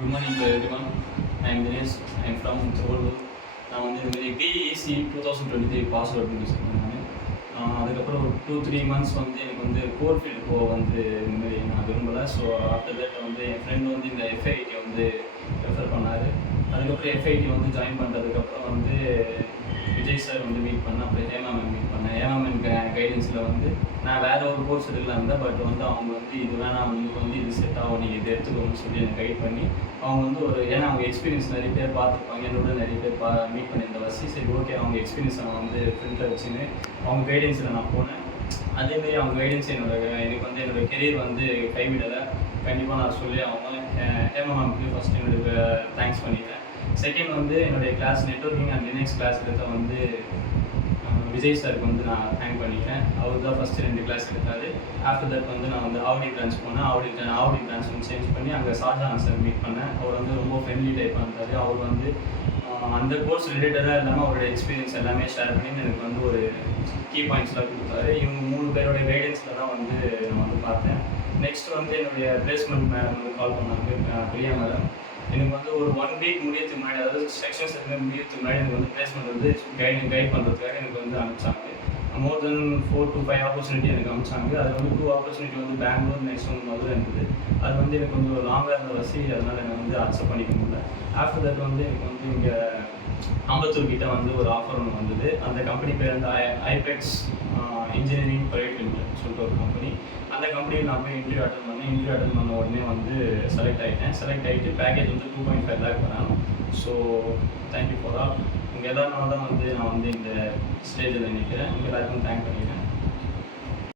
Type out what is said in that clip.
Good morning to everyone. I am Dinesh. I am from Thiruvallur. நான் வந்து இதுமாரி பிஇசி 2023 பாஸ் அவுட் முடிச்சிருக்கேன் நான். அதுக்கப்புறம் ஒரு 2-3 மந்த்ஸ் வந்து எனக்கு வந்து கோர் ஃபீல்டு போக வந்து இந்தமாரி நான் விரும்பலை. ஸோ ஆஃப்டர் தட் வந்து என் ஃப்ரெண்ட் வந்து இந்த எஃப்ஐடி வந்து ரெஃபர் பண்ணார். அதுக்கப்புறம் எஃப்ஐடி வந்து ஜாயின் பண்ணுறதுக்கப்புறம் வந்து விஜய் சார் வந்து மீட் பண்ணேன். அப்புறம் ஹேமா மேம் மீட் பண்ணேன். ஹேமா மேம் கைடன்ஸில் வந்து நான் வேறு ஒரு கோர்ஸ் எடுக்கலாம் இருந்தேன். பட் வந்து அவங்க வந்து இது வேணாம், உங்களுக்கு வந்து இது செட் ஆகும், நீங்கள் இதை எடுத்துக்கணும்னு சொல்லி எனக்கு கைட் பண்ணி அவங்க வந்து ஏன்னா அவங்க எக்ஸ்பீரியன்ஸ் நிறைய பேர் பார்த்துருப்பாங்க, என்னோட நிறைய பேர் மீட் பண்ணியிருந்த வசி. சரி, ஓகே, அவங்க எக்ஸ்பீரியன்ஸை நான் வந்து ஃப்ரெண்டில் வச்சுன்னு அவங்க கைடன்ஸில் நான் போனேன். அதேமாரி அவங்க கைடன்ஸ் எனக்கு வந்து என்னோடய கெரியர் வந்து கைவிடலை. கண்டிப்பாக நான் சொல்லி அவங்க ஹேமா மேம்க்கு ஃபஸ்ட் என்னோட தேங்க்ஸ் பண்ணிட்டேன். செகண்ட் வந்து என்னுடைய class networking and Linux class எடுத்த வந்து விஜய் சாருக்கு வந்து நான் தேங்க் பண்ணிட்டேன். அவர் தான் ஃபஸ்ட்டு 2 கிளாஸ் எடுத்தார். ஆஃப்டர் தட் வந்து நான் வந்து ஆவடி பிரான்ச் போனேன். ஆவடி பிரான்ச் வந்து சேஞ்ச் பண்ணி அங்கே ஷாஜஹான் சார் மீட் பண்ணேன். அவர் வந்து ரொம்ப ஃப்ரெண்ட்லி டைப்பாக இருந்தார். அவர் வந்து அந்த கோர்ஸ் ரிலேட்டடாக இல்லாமல் அவரோட எக்ஸ்பீரியன்ஸ் எல்லாமே ஷேர் பண்ணி எனக்கு வந்து ஒரு கீ பாயிண்ட்ஸ்லாம் கொடுத்தாரு. இவங்க 3 பேரோட கைடன்ஸில் தான் வந்து நான் வந்து பார்த்தேன். நெக்ஸ்ட் வந்து என்னுடைய பிளேஸ்மெண்ட் மேடம் வந்து கால் பண்ணாங்க, பிரியா மேடம். எனக்கு வந்து ஒரு 1 வீக் முடியறதுக்கு முன்னாடி, அதாவது செக்ஷன்ஸ் எதுவுமே முடியறதுக்கு முன்னாடி எனக்கு வந்து பிளேஸ்மெண்ட் வந்து கைட் பண்ணுறதுக்காக எனக்கு வந்து அனுப்பிச்சாங்க. மோர் தென் 4 to 5 ஆப்பர்ச்சுனிட்டி எனக்கு அனுப்பிச்சாங்க. அதில் வந்து 2 ஆப்பர்ச்சுனிட்டி வந்து பெங்களூர், நெக்ஸ்ட் வந்து மதுரை இருந்தது. அது வந்து எனக்கு கொஞ்சம் லாங்காக இருந்த வசி, அதனால் எனக்கு வந்து அக்செப்ட் பண்ணிக்க முடியல. ஆஃப்டர் தட் வந்து எனக்கு வந்து இங்கே அம்பத்தூர் கிட்ட வந்து ஒரு ஆஃபர் ஒன்று வந்தது. அந்த கம்பெனி பேர் வந்து ஐபெக்ஸ் இன்ஜினியரிங் ப்ரைவேட் லிமிடெட் சொல்லிட்டு ஒரு கம்பெனி. அந்த கம்பெனியில் நான் போய் இன்டர்வியூ அட்டன் பண்ண உடனே வந்து செலக்ட் ஆகிட்டு பேக்கேஜ் வந்து 2.5 lakh பண்ணாங்க. So thank you for all. உங்கள் எல்லாருனால தான் வந்து நான் வந்து இந்த ஸ்டேஜில் நிற்கிறேன். உங்கள் எல்லாருக்கும் தேங்க் பண்ணிக்கிறேன்.